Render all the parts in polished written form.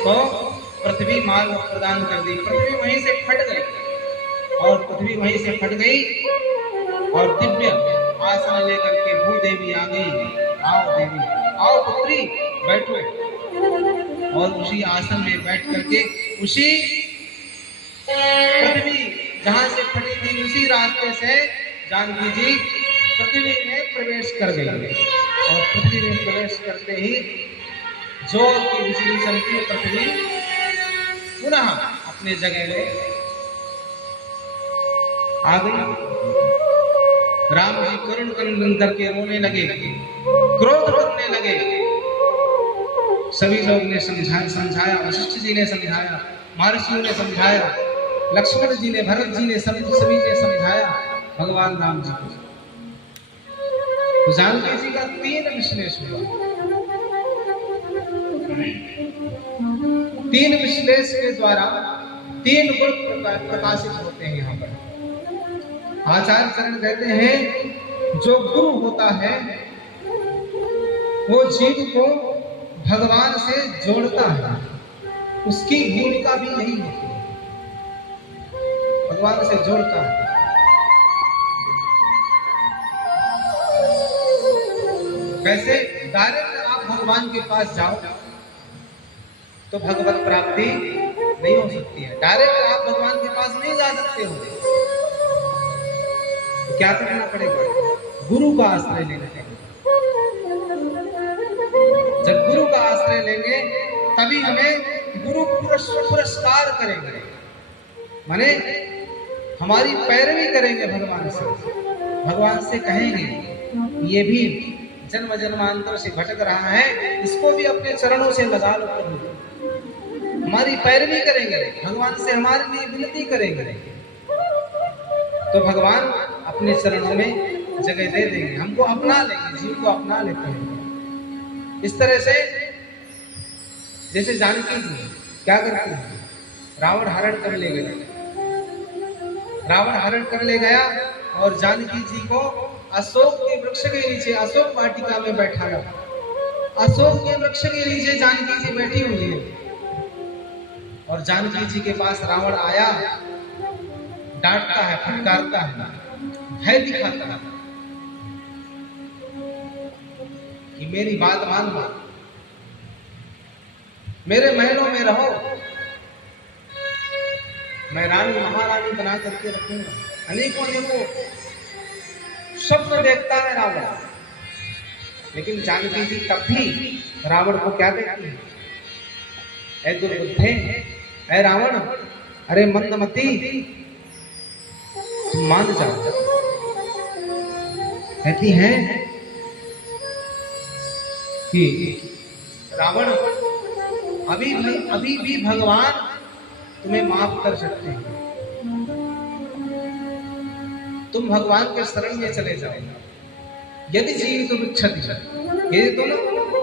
तो पृथ्वी मार्ग प्रदान कर दी। पृथ्वी वहीं से फट गई और पृथ्वी वहीं से फट गई और दिव्य आसन लेकर के भूदेवी आ गई। आओ देवी, आओ पुत्री, बैठो। और उसी आसन में बैठ करके उसी पृथ्वी जहां से फटी थी उसी रास्ते से जानकी जी पृथ्वी में प्रवेश कर गई। और पृथ्वी में प्रवेश करते ही जोर की बिजली चमकी, पृथ्वी पुनः अपने जगह में आ गई। राम जी करुण करुण करके रोने लगे, क्रोध करने लगे। सभी लोग ने समझाया, वशिष्ठ जी ने समझाया, महर्षियों ने समझाया, लक्ष्मण जी ने, भरत जी ने, सभी ने समझाया भगवान राम जी को। तो जानकी जी का 3 विश्लेष हुआ। 3 विश्लेष के द्वारा 3 गुण प्रकाशित होते हैं। यहाँ पर आचार्य चरण कहते हैं जो गुरु होता है वो जीव को भगवान से जोड़ता है। उसकी भूमिका भी यही होती है, भगवान से जोड़ता है। वैसे डायरेक्ट आप भगवान के पास जाओ तो भगवत प्राप्ति नहीं हो सकती है। डायरेक्ट आप भगवान के पास नहीं जा सकते हो, तो क्या करना पड़ेगा? गुरु का आश्रय लेना चाहिए। जब गुरु का आश्रय लेंगे तभी हमें गुरु पुरस्कार करेंगे, माने हमारी पैरवी करेंगे भगवान से कहेंगे ये भी जन्म जन्मांतर से भटक रहा है, इसको भी अपने चरणों से लगा लो। हमारी पैरवी करेंगे, भगवान से हमारे लिए विनती करेंगे, तो भगवान अपने चरणों में जगह दे देंगे, हमको अपना लेंगे, जीव को अपना लेते हैं। इस तरह से जैसे जानकी जी क्या करती है, रावण हरण कर ले गया, रावण हरण कर ले गया और जानकी जी को अशोक के वृक्ष के नीचे, अशोक वाटिका में बैठाया। अशोक के वृक्ष के नीचे जानकी जी बैठी हुई है और जानकी जी के पास रावण आया, डांटता है, फटकारता है, भय दिखाता है कि मेरी बात मान लो, मेरे महलों में रहो, मैं रानी महारानी बना करके रखूंगा। अनेकों स्वप्न देखता है रावण, लेकिन जानकी जी तब भी रावण को क्या कहती है, ऐ दुर्बुद्धे, ऐ रावण, अरे मंदमती, तुम मान जाओ। कहती है कि रावण अभी भी भगवान तुम्हें माफ कर सकते हैं, तुम भगवान के शरण में चले जाओ। यदि जीवित इच्छति, यदि तुम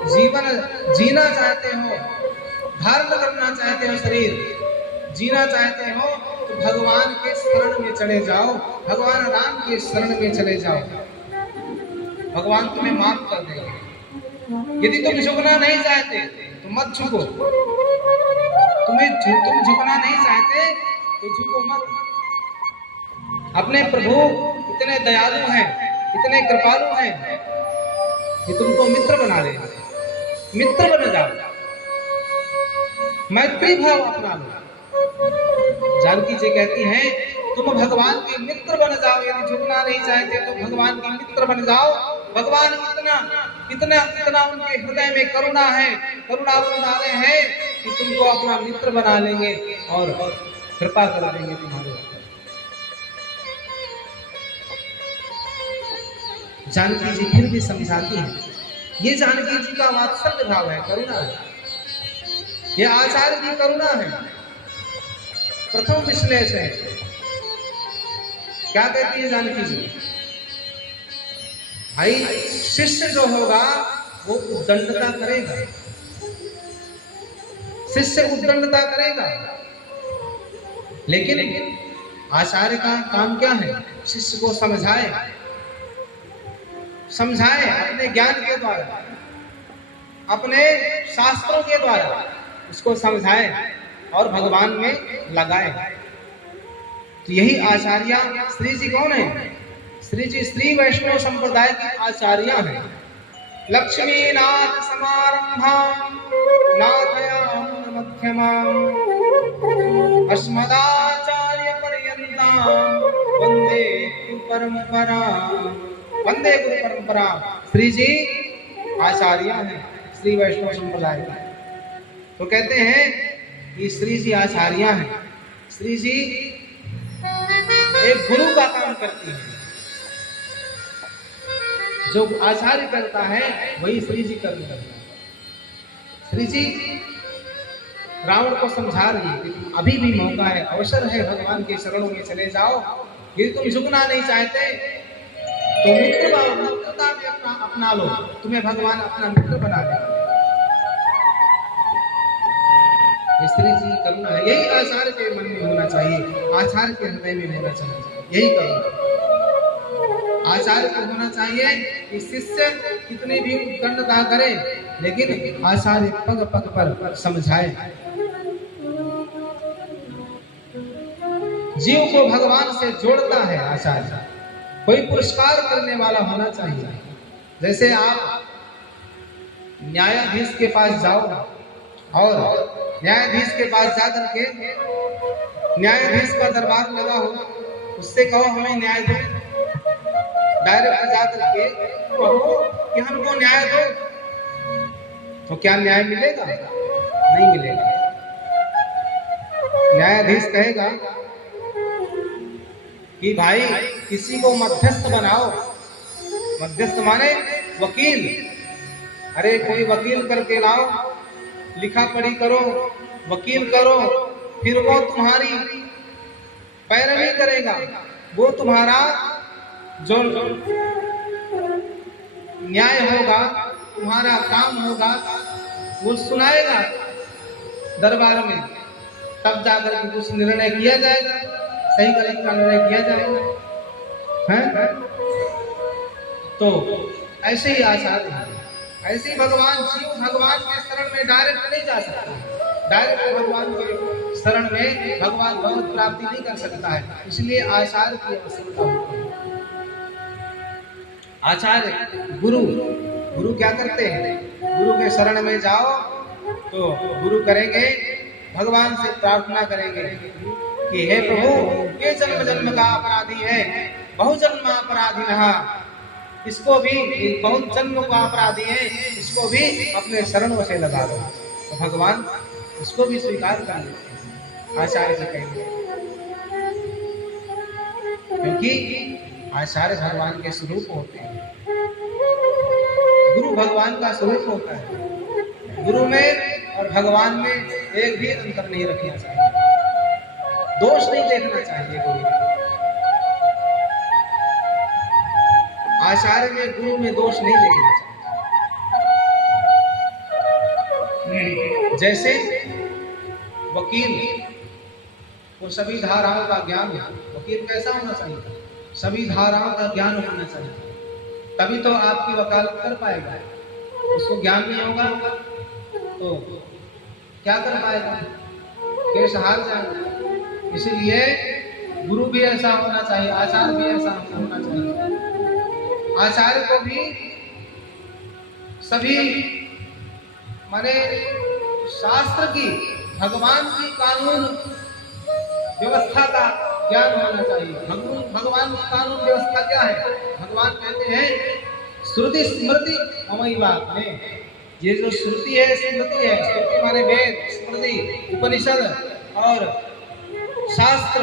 जीवन जीना चाहते हो, धारण करना चाहते हो, शरीर जीना चाहते हो, तो भगवान के शरण में चले जाओ, भगवान राम के शरण में चले जाओ, भगवान तुम्हें माफ कर देंगे। यदि तुम झुकना नहीं चाहते तो मत झुको, तुम झुकना नहीं चाहते तो झुको मत। अपने प्रभु इतने दयालु हैं, इतने कृपालु हैं कि तुमको मित्र बना लेंगे, मित्र बन जाओ, मैत्री भाव अपना लो। जानकी जी कहती हैं तुम भगवान के मित्र बन जाओ, यदि झुकना नहीं चाहते तो भगवान के मित्र बन जाओ। भगवान इतना उनके हृदय में करुणा है, करुणा वाले हैं कि तुमको अपना मित्र बना लेंगे और कृपा कर देंगे तुम्हारे ऊपर। जानकी जी फिर भी समझाती है, ये जानकी जी का वात्सल्य भाव है, करुणा है, ये आचार्य की करुणा है। प्रथम विश्लेष है, क्या कहती है जानकी जी, भाई शिष्य जो होगा वो उद्दंडता करेगा, शिष्य उद्दंडता करेगा, लेकिन आचार्य का काम क्या है, शिष्य को समझाए अपने ज्ञान के द्वारा, अपने शास्त्रों के द्वारा, उसको समझाए और भगवान में लगाए। तो यही आचार्य श्री जी कौन है? श्री जी श्री वैष्णव संप्रदाय के आचार्य हैं। लक्ष्मी नाथ समारंभा नाथयामुन मध्यमाम अस्मदाचार्य पर्यंता वंदे गुरु परंपरा। वंदे गुरु परंपरा। श्री जी आचार्य हैं श्री वैष्णव संप्रदाय के। तो कहते हैं कि श्री जी आचार्य हैं। श्री जी एक गुरु का काम करती है। जो आचार्य करता है वही श्री जी कर्म करता है। श्री जी रावण को समझा रही है, अभी भी मौका है, अवसर है, भगवान के शरणों में चले जाओ। यदि तुम झुकना नहीं चाहते तो मित्रता में अपना लो, तुम्हें भगवान अपना मित्र बना देगा। ये श्री जी करुणा है। यही आचार्य के मन में होना चाहिए, आचार्य के हृदय में होना चाहिए। यही करुणा आचार्य को होना चाहिए कि शिष्य कितनी भी उत्कंठता करे लेकिन आचार्य पग पग पर समझाए। जीव को भगवान से जोड़ता है आचार्य। कोई पुरस्कार करने वाला होना चाहिए। जैसे आप न्यायाधीश के पास जाओ और न्यायाधीश के पास जाकर के न्यायाधीश का दरबार लगा हो, उससे कहो हमें न्याय दो। डायरेक्ट जाकर के कहो कि हमको न्याय दो, तो क्या न्याय मिलेगा? नहीं मिलेगा। न्यायाधीश कहेगा कि भाई किसी को मध्यस्थ बनाओ। मध्यस्थ माने वकील। अरे कोई वकील करके लाओ, लिखा पढ़ी करो, वकील करो, फिर वो तुम्हारी पैरवी करेगा। वो तुम्हारा जो न्याय होगा, तुम्हारा काम होगा, वो सुनाएगा दरबार में। तब जाकर के कुछ निर्णय किया जाएगा, सही गलत का निर्णय किया जाएगा। हैं? तो ऐसे ही आचार्य है। ऐसे ही भगवान जीव भगवान के शरण में डायरेक्ट नहीं जा सकता। डायरेक्ट भगवान के शरण में भगवान भगवत प्राप्ति नहीं कर सकता है। इसलिए आचार्य की आवश्यकता होती है। आचार्य गुरु क्या करते हैं? गुरु के शरण में जाओ तो गुरु करेंगे, भगवान से प्रार्थना करेंगे कि हे प्रभु, ये जन्म जन्म का अपराधी है, बहुजन्म अपराधी रहा, इसको भी बहुत जन्म का अपराधी है, इसको भी अपने शरणों से लगा दो। तो भगवान उसको भी स्वीकार कर लेते हैं। आचार्य से कहेंगे, क्योंकि आचार्य भगवान के स्वरूप होते हैं। गुरु भगवान का स्वरूप होता है। गुरु में और भगवान में एक भी अंतर नहीं रखना चाहिए, दोष नहीं देखना चाहिए। गुरु आचार्य में, गुरु में दोष नहीं देखना चाहिए। जैसे वकील को सभी धाराओं का ज्ञान है। वकील कैसा होना चाहिए? सभी धाराओं का ज्ञान होना चाहिए, तभी तो आपकी वकालत कर पाएगा। उसको ज्ञान नहीं होगा तो क्या कर पाएगा? केस हार जाएगा। इसलिए गुरु भी ऐसा होना चाहिए, आचार्य भी ऐसा होना चाहिए। आचार्य को भी सभी माने शास्त्र की, भगवान की कानून व्यवस्था का ज्ञान होना चाहिए। भगवान की कानून व्यवस्था क्या है? भगवान कहते हैं श्रुति स्मृति ममैवात में। ये जो श्रुति है, स्मृति है, श्रुति माने वेद, स्मृति उपनिषद और शास्त्र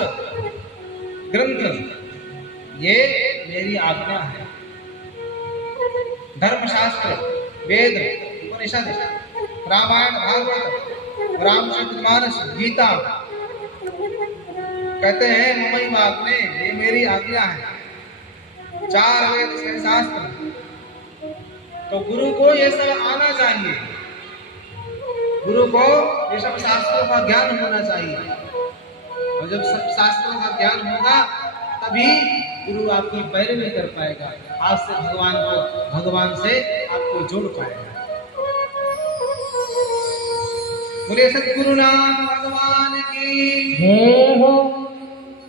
ग्रंथ, ये मेरी आज्ञा है। धर्मशास्त्र, वेद, उपनिषद, रामायण, भागवत, रामचरितमानस, गीता, कहते हैं ममैवात में, ये मेरी आज्ञा है। 4 वेद से शास्त्र। तो गुरु को ये सब आना चाहिए। गुरु को ये सब शास्त्रों का ज्ञान होना चाहिए। और जब सब शास्त्रों का ज्ञान होगा तभी गुरु आपकी पैरवी कर पाएगा, आपसे भगवान से आपको जोड़ पाएगा। बोले सद्गुरुनाथ भगवान की जय।